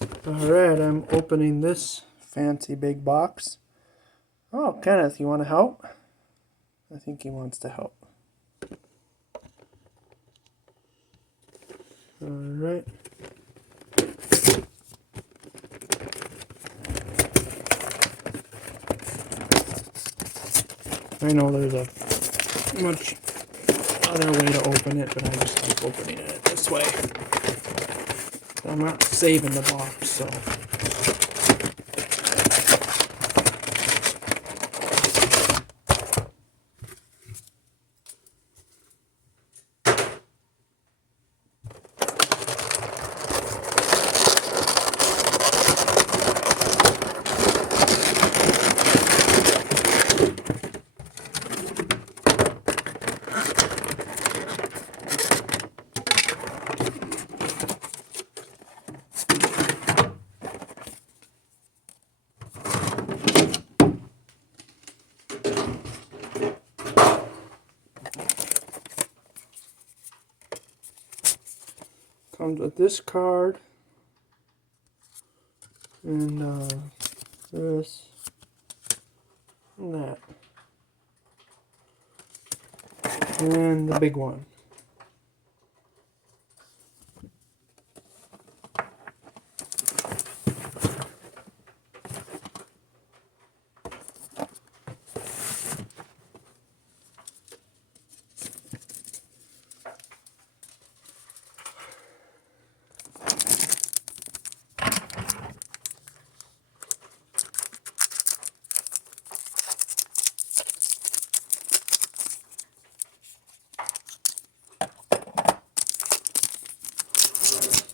Alright, I'm opening this fancy big box. Oh, Kenneth, you want to help? I think he wants to help. Alright. I know there's a much other way to open it, but I just like opening it this way. I'm not saving the box, so. Comes with this card and this and that and the big one.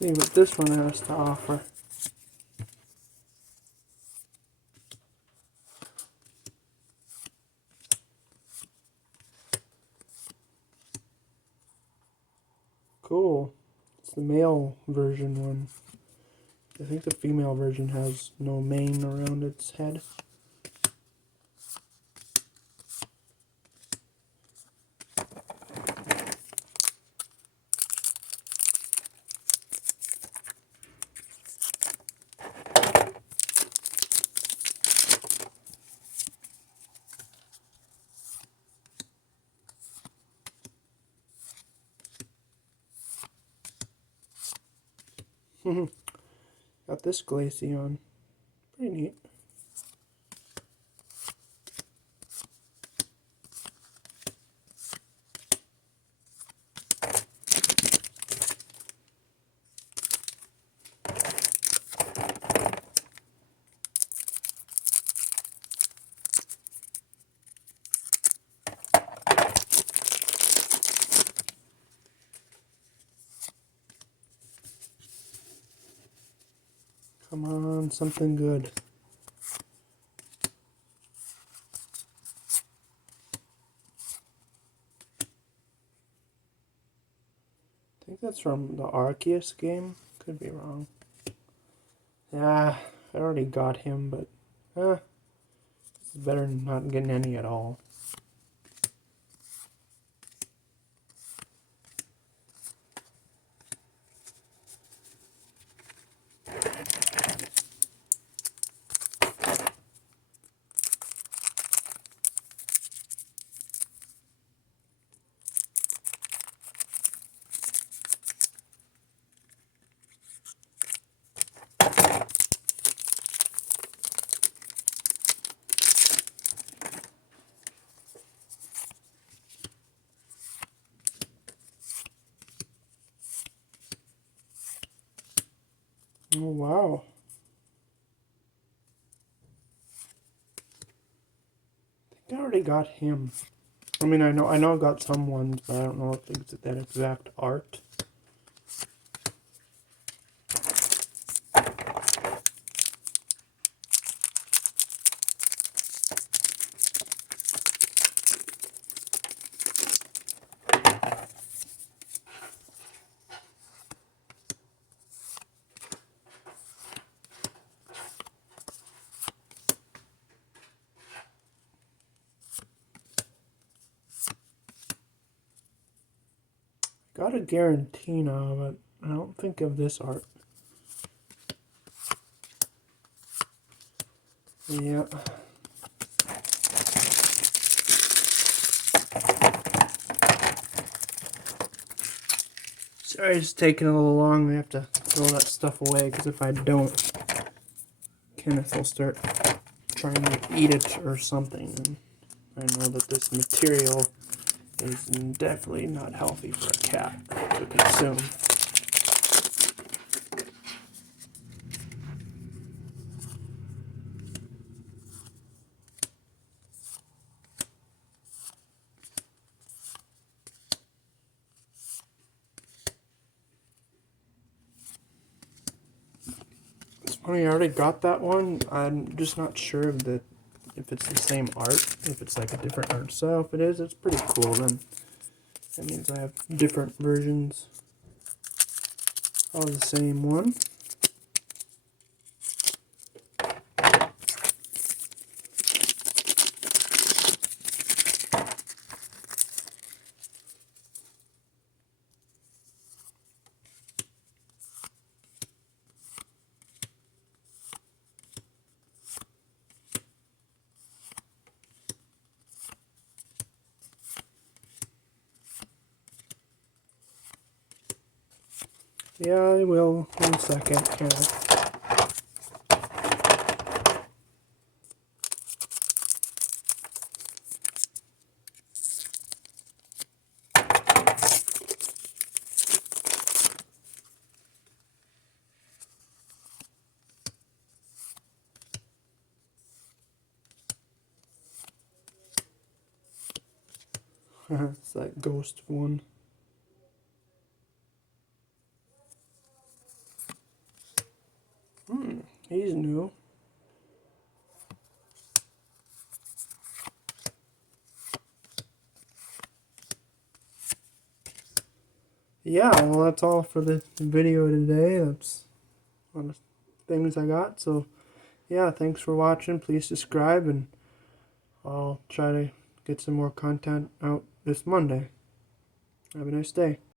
See what this one has to offer. Cool. It's the male version one. I think the female version has no mane around its head. Got this Glaceon. Pretty neat. Come on, something good. I think that's from the Arceus game. Could be wrong. Yeah, I already got him, but it's better than not getting any at all. Oh wow. I think I already got him. I mean, I know I got some ones, but I don't know if it's that exact art. Got a Garantina, but I don't think of this art. Yeah. Sorry it's taking a little long. I have to throw that stuff away because if I don't, Kenneth will start trying to eat it or something. And I know that this material is definitely not healthy for a cat to consume. It's funny, I already got that one. I'm just not sure if it's the same art, if it's like a different art style. If it is, it's pretty cool. Then that means I have different versions of the same one. Yeah, I will in a second. It's that ghost one. He's new. Yeah, well, that's all for the video today. That's a lot of things I got. So, yeah, thanks for watching. Please subscribe, and I'll try to get some more content out this Monday. Have a nice day.